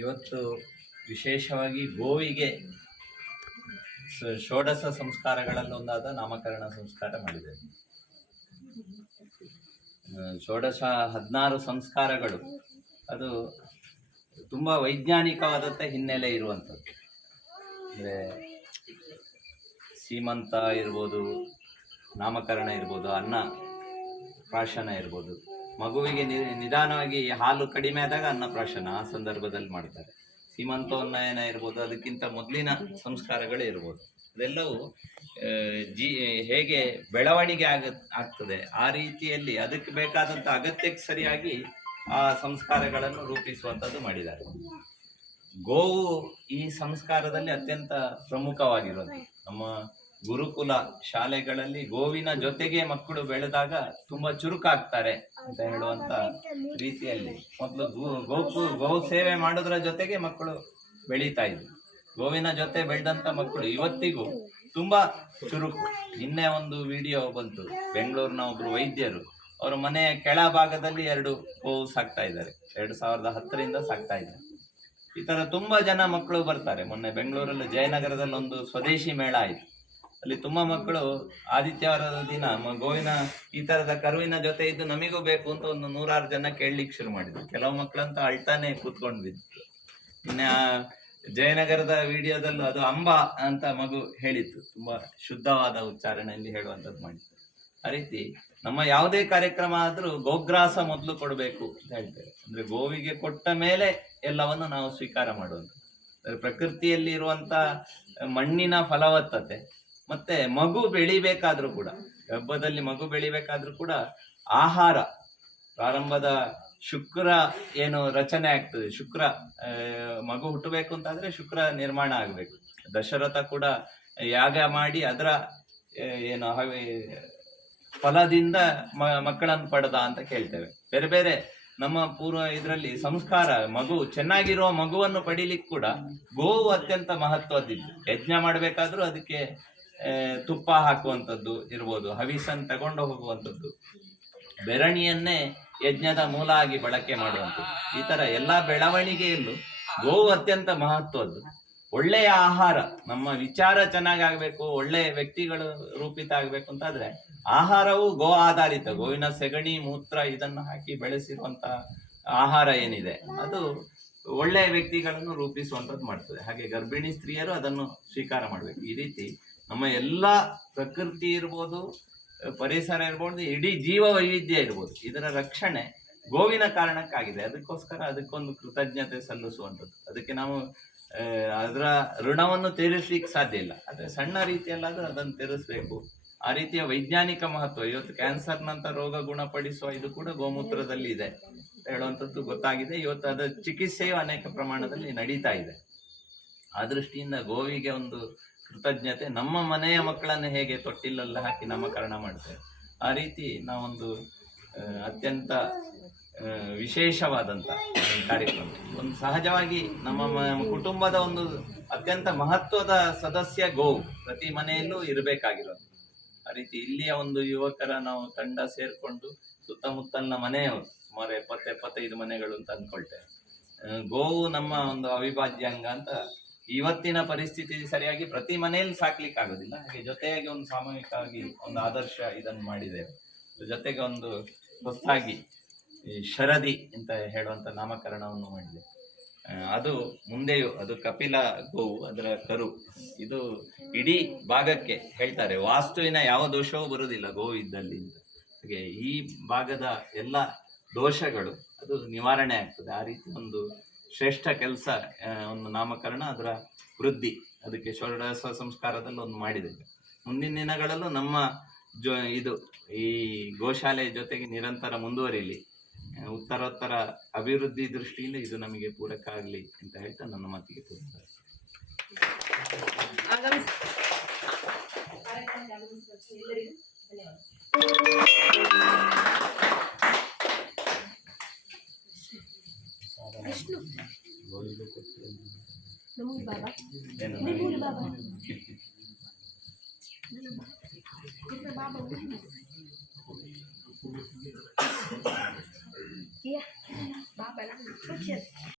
ಇವತ್ತು ವಿಶೇಷವಾಗಿ ಗೋವಿಗೆ ಷೋಡಶ ಸಂಸ್ಕಾರಗಳಲ್ಲೊಂದಾದ ನಾಮಕರಣ ಸಂಸ್ಕಾರ ಮಾಡಿದೆ. ಷೋಡಶ ಹದಿನಾರು ಸಂಸ್ಕಾರಗಳು. ಅದು ತುಂಬ ವೈಜ್ಞಾನಿಕವಾದಂಥ ಹಿನ್ನೆಲೆ ಇರುವಂಥದ್ದು. ಅಂದರೆ ಸೀಮಂತ ಇರ್ಬೋದು, ನಾಮಕರಣ ಇರ್ಬೋದು, ಅನ್ನ, ಪ್ರಾಶನ ಇರ್ಬೋದು. ಮಗುವಿಗೆ ನಿಧಾನವಾಗಿ ಹಾಲು ಕಡಿಮೆ ಆದಾಗ ಅನ್ನಪ್ರಾಶನ ಆ ಸಂದರ್ಭದಲ್ಲಿ ಮಾಡ್ತಾರೆ. ಸೀಮಂತೋನ್ನಯನ ಇರ್ಬೋದು, ಅದಕ್ಕಿಂತ ಮೊದಲಿನ ಸಂಸ್ಕಾರಗಳೇ ಇರ್ಬೋದು. ಅದೆಲ್ಲವೂ ಜೀ, ಹೇಗೆ ಬೆಳವಣಿಗೆ ಆಗ, ಆಗ್ತದೆ ಆ ರೀತಿಯಲ್ಲಿ ಅದಕ್ಕೆ ಬೇಕಾದಂಥ ಅಗತ್ಯಕ್ಕೆ ಸರಿಯಾಗಿ ಆ ಸಂಸ್ಕಾರಗಳನ್ನು ರೂಪಿಸುವಂಥದ್ದು ಮಾಡಿದ್ದಾರೆ. ಗೋವು ಈ ಸಂಸ್ಕಾರದಲ್ಲಿ ಅತ್ಯಂತ ಪ್ರಮುಖವಾಗಿರೋದು. ನಮ್ಮ ಗುರುಕುಲ ಶಾಲೆಗಳಲ್ಲಿ ಗೋವಿನ ಜೊತೆಗೆ ಮಕ್ಕಳು ಬೆಳೆದಾಗ ತುಂಬಾ ಚುರುಕಾಗ್ತಾರೆ ಅಂತ ಹೇಳುವಂತ ರೀತಿಯಲ್ಲಿ ಮೊದಲು ಗೋ ಗೋಕು ಗೋ ಸೇವೆ ಮಾಡೋದ್ರ ಜೊತೆಗೆ ಮಕ್ಕಳು ಬೆಳೀತಾ ಇದ್ರು. ಗೋವಿನ ಜೊತೆ ಬೆಳೆದಂತ ಮಕ್ಕಳು ಇವತ್ತಿಗೂ ತುಂಬಾ ಚುರುಕು. ನಿನ್ನೆ ಒಂದು ವಿಡಿಯೋ ಬಂತು ಬೆಂಗಳೂರಿನ ಒಬ್ರು ವೈದ್ಯರು. ಅವರ ಮನೆಯ ಕೆಳ ಭಾಗದಲ್ಲಿ ಎರಡು ಗೋವು ಸಾಕ್ತಾ ಇದ್ದಾರೆ. ಎರಡು ಸಾವಿರದ ಹತ್ತರಿಂದ ಸಾಕ್ತಾ ಇದ್ದಾರೆ. ಈ ತರ ತುಂಬಾ ಜನ ಮಕ್ಕಳು ಬರ್ತಾರೆ. ಮೊನ್ನೆ ಬೆಂಗಳೂರಲ್ಲಿ ಜಯನಗರದಲ್ಲಿ ಒಂದು ಸ್ವದೇಶಿ ಮೇಳ ಆಯ್ತು. ಅಲ್ಲಿ ತುಂಬಾ ಮಕ್ಕಳು ಆದಿತ್ಯವಾರದ ದಿನ ಗೋವಿನ ಈ ತರದ ಕರುವಿನ ಜೊತೆ ಇದ್ದು ನಮಿಗೂ ಬೇಕು ಅಂತ ಒಂದು ನೂರಾರು ಜನ ಕೇಳಲಿಕ್ಕೆ ಶುರು ಮಾಡಿದ್ರು. ಕೆಲವು ಮಕ್ಕಳಂತೂ ಅಳ್ತಾನೆ ಕೂತ್ಕೊಂಡು ಬಿದ್ರು ಇನ್ನ ಜಯನಗರದ ವಿಡಿಯೋದಲ್ಲೂ ಅದು ಅಂಬ ಅಂತ ಮಗು ಹೇಳಿತ್ತು. ತುಂಬಾ ಶುದ್ಧವಾದ ಉಚ್ಚಾರಣೆಯಲ್ಲಿ ಹೇಳುವಂತದ್ದು ಮಾಡಿತ್ತು ಆ ರೀತಿ ನಮ್ಮ ಯಾವುದೇ ಕಾರ್ಯಕ್ರಮ ಆದ್ರೂ ಗೋಗ್ರಾಸ ಮೊದಲು ಕೊಡಬೇಕು ಅಂತ ಹೇಳ್ತೇವೆ ಅಂದ್ರೆ ಗೋವಿಗೆ ಕೊಟ್ಟ ಮೇಲೆ ಎಲ್ಲವನ್ನು ನಾವು ಸ್ವೀಕಾರ ಮಾಡುವಂಥದ್ದು. ಪ್ರಕೃತಿಯಲ್ಲಿ ಇರುವಂತ ಮಣ್ಣಿನ ಫಲವತ್ತತೆ ಮತ್ತೆ ಮಗು ಬೆಳಿಬೇಕಾದ್ರೂ ಕೂಡ, ಗರ್ಭದಲ್ಲಿ ಮಗು ಬೆಳಿಬೇಕಾದ್ರೂ ಕೂಡ ಆಹಾರ, ಪ್ರಾರಂಭದ ಶುಕ್ರ ಏನು ರಚನೆ ಆಗ್ತದೆ. ಶುಕ್ರ ಮಗು ಹುಟ್ಟಬೇಕು ಅಂತಾದ್ರೆ ಶುಕ್ರ ನಿರ್ಮಾಣ ಆಗ್ಬೇಕು. ದಶರಥ ಕೂಡ ಯಾಗ ಮಾಡಿ ಅದರ ಏನು ಫಲದಿಂದ ಮಕ್ಕಳನ್ನು ಪಡೆದ ಅಂತ ಕೇಳ್ತೇವೆ. ಬೇರೆ ಬೇರೆ ನಮ್ಮ ಪೂರ್ವ ಇದರಲ್ಲಿ ಸಂಸ್ಕಾರ, ಮಗು ಚೆನ್ನಾಗಿರುವ ಮಗುವನ್ನು ಪಡೀಲಿಕ್ಕೆ ಕೂಡ ಗೋವು ಅತ್ಯಂತ ಮಹತ್ವದ್ದಿದ್ದು. ಯಜ್ಞ ಮಾಡಬೇಕಾದ್ರೂ ಅದಕ್ಕೆ ತುಪ್ಪ ಹಾಕುವಂಥದ್ದು ಇರ್ಬೋದು ಹವಿಸನ್ ತಗೊಂಡು ಹೋಗುವಂಥದ್ದು. ಬೆರಣಿಯನ್ನೇ ಯಜ್ಞದ ಮೂಲ ಆಗಿ ಬಳಕೆ ಮಾಡುವಂಥದ್ದು. ಈ ತರ ಎಲ್ಲ ಬೆಳವಣಿಗೆಯಲ್ಲೂ ಗೋವು ಅತ್ಯಂತ ಮಹತ್ವದ್ದು ಒಳ್ಳೆಯ ಆಹಾರ, ನಮ್ಮ ವಿಚಾರ ಚೆನ್ನಾಗಾಗ್ಬೇಕು ಒಳ್ಳೆಯ ವ್ಯಕ್ತಿಗಳು ರೂಪಿತ ಆಗ್ಬೇಕು ಅಂತಾದ್ರೆ, ಆಹಾರವು ಗೋ ಆಧಾರಿತ, ಗೋವಿನ ಸೆಗಣಿ, ಮೂತ್ರ ಇದನ್ನು ಹಾಕಿ ಬೆಳೆಸಿರುವಂತಹ ಆಹಾರ ಏನಿದೆ. ಅದು ಒಳ್ಳೆಯ ವ್ಯಕ್ತಿಗಳನ್ನು ರೂಪಿಸುವಂಥದ್ದು ಮಾಡ್ತದೆ. ಹಾಗೆ ಗರ್ಭಿಣಿ ಸ್ತ್ರೀಯರು ಅದನ್ನು ಸ್ವೀಕಾರ ಮಾಡಬೇಕು. ಈ ರೀತಿ ನಮ್ಮ ಎಲ್ಲ ಪ್ರಕೃತಿ ಇರ್ಬೋದು, ಪರಿಸರ ಇರ್ಬೋದು, ಇಡೀ ಜೀವ ವೈವಿಧ್ಯ ಇರ್ಬೋದು, ಇದರ ರಕ್ಷಣೆ ಗೋವಿನ ಕಾರಣಕ್ಕಾಗಿದೆ. ಅದಕ್ಕೋಸ್ಕರ ಅದಕ್ಕೊಂದು ಕೃತಜ್ಞತೆ ಸಲ್ಲಿಸುವಂಥದ್ದು. ಅದಕ್ಕೆ ನಾವು ಅದರ ಋಣವನ್ನು ತೀರಿಸ್ಲಿಕ್ಕೆ ಸಾಧ್ಯ ಇಲ್ಲ. ಆದರೆ ಸಣ್ಣ ರೀತಿಯಲ್ಲಾದರೂ ಅದನ್ನು ತೀರಿಸ್ಬೇಕು. ಆ ರೀತಿಯ ವೈಜ್ಞಾನಿಕ ಮಹತ್ವ, ಇವತ್ತು ಕ್ಯಾನ್ಸರ್ನಂತ ರೋಗ ಗುಣಪಡಿಸುವ ಇದು ಕೂಡ ಗೋಮೂತ್ರದಲ್ಲಿ ಇದೆ. ಹೇಳುವಂಥದ್ದು ಗೊತ್ತಾಗಿದೆ. ಇವತ್ತು ಅದರ ಚಿಕಿತ್ಸೆಯು ಅನೇಕ ಪ್ರಮಾಣದಲ್ಲಿ ನಡೀತಾ ಇದೆ. ಆ ದೃಷ್ಟಿಯಿಂದ ಗೋವಿಗೆ ಒಂದು ಕೃತಜ್ಞತೆ, ನಮ್ಮ ಮನೆಯ ಮಕ್ಕಳನ್ನು ಹೇಗೆ ತೊಟ್ಟಿಲಲ್ಲ ಹಾಕಿ ನಾಮಕರಣ ಮಾಡ್ತೇವೆ ಆ ರೀತಿ ನಾವೊಂದು ಅತ್ಯಂತ ವಿಶೇಷವಾದಂಥ ಕಾರ್ಯಕ್ರಮ. ಒಂದು ಸಹಜವಾಗಿ ನಮ್ಮ ಕುಟುಂಬದ ಒಂದು ಅತ್ಯಂತ ಮಹತ್ವದ ಸದಸ್ಯ ಗೋವು. ಪ್ರತಿ ಮನೆಯಲ್ಲೂ ಇರಬೇಕಾಗಿರೋದು. ಆ ರೀತಿ ಇಲ್ಲಿಯ ಒಂದು ಯುವಕರ ನಾವು ತಂಡ ಸೇರಿಕೊಂಡು ಸುತ್ತಮುತ್ತಲಿನ ಮನೆಯವರು, ಸುಮಾರು ಎಪ್ಪತ್ತು, ಎಪ್ಪತ್ತೈದು ಮನೆಗಳು ಅಂತ ಅಂದ್ಕೊಳ್ತೇವೆ ಗೋವು ನಮ್ಮ ಒಂದು ಅವಿಭಾಜ್ಯ ಅಂಗ ಅಂತ ಇವತ್ತಿನ ಪರಿಸ್ಥಿತಿ ಸರಿಯಾಗಿ ಪ್ರತಿ ಮನೆಯಲ್ಲಿ ಸಾಕ್ಲಿಕ್ಕೆ ಆಗೋದಿಲ್ಲ ಹಾಗೆ ಜೊತೆಯಾಗಿ ಒಂದು ಸಾಮೂಹಿಕವಾಗಿ ಒಂದು ಆದರ್ಶ ಇದನ್ನು ಮಾಡಿದ್ದೇವೆ ಜೊತೆಗೆ ಒಂದು ಹೊಸಾಗಿ ಈ ಶರದಿ ಅಂತ ಹೇಳುವಂತ ನಾಮಕರಣವನ್ನು ಮಾಡಿದೆ. ಅದು ಮುಂದೆಯೂ, ಅದು ಕಪಿಲ ಗೋವು ಅದರ ಕರು. ಇದು ಇಡೀ ಭಾಗಕ್ಕೆ ಹೇಳ್ತಾರೆ, ವಾಸ್ತುವಿನ ಯಾವ ದೋಷವೂ ಬರುವುದಿಲ್ಲ ಗೋವು ಇದ್ದಲ್ಲಿ ಹಾಗೆ ಈ ಭಾಗದ ಎಲ್ಲ ದೋಷಗಳು, ಅದು ನಿವಾರಣೆ ಆಗ್ತದೆ. ಆ ರೀತಿ ಒಂದು ಶ್ರೇಷ್ಠ ಕೆಲಸ ಒಂದು ನಾಮಕರಣ ಅದರ ವೃದ್ಧಿ. ಅದಕ್ಕೆ ಷೋಡಶ ಸಂಸ್ಕಾರದಲ್ಲಿ ಒಂದು ಮಾಡಿದ್ದೇವೆ ಮುಂದಿನ ದಿನಗಳಲ್ಲೂ ನಮ್ಮ ಜೊ, ಇದು ಈ ಗೋಶಾಲೆ ಜೊತೆಗೆ ನಿರಂತರ ಮುಂದುವರಿಲಿ. ಉತ್ತರೋತ್ತರ ಅಭಿವೃದ್ಧಿ ದೃಷ್ಟಿಯಿಂದ ಇದು ನಮಗೆ ಪೂರಕ ಆಗಲಿ ಅಂತ ಹೇಳ್ತಾ ನನ್ನ ಮಾತಿಗೆ ತೋರಿಸ್ತಾರೆ. ಬಾಬಾ ಏನು ನಿಮಗೆ ಬಾಬಾ ಇದ್ರ ಬಾಬಾ ಕಿಯಾ ಬಾಬಾ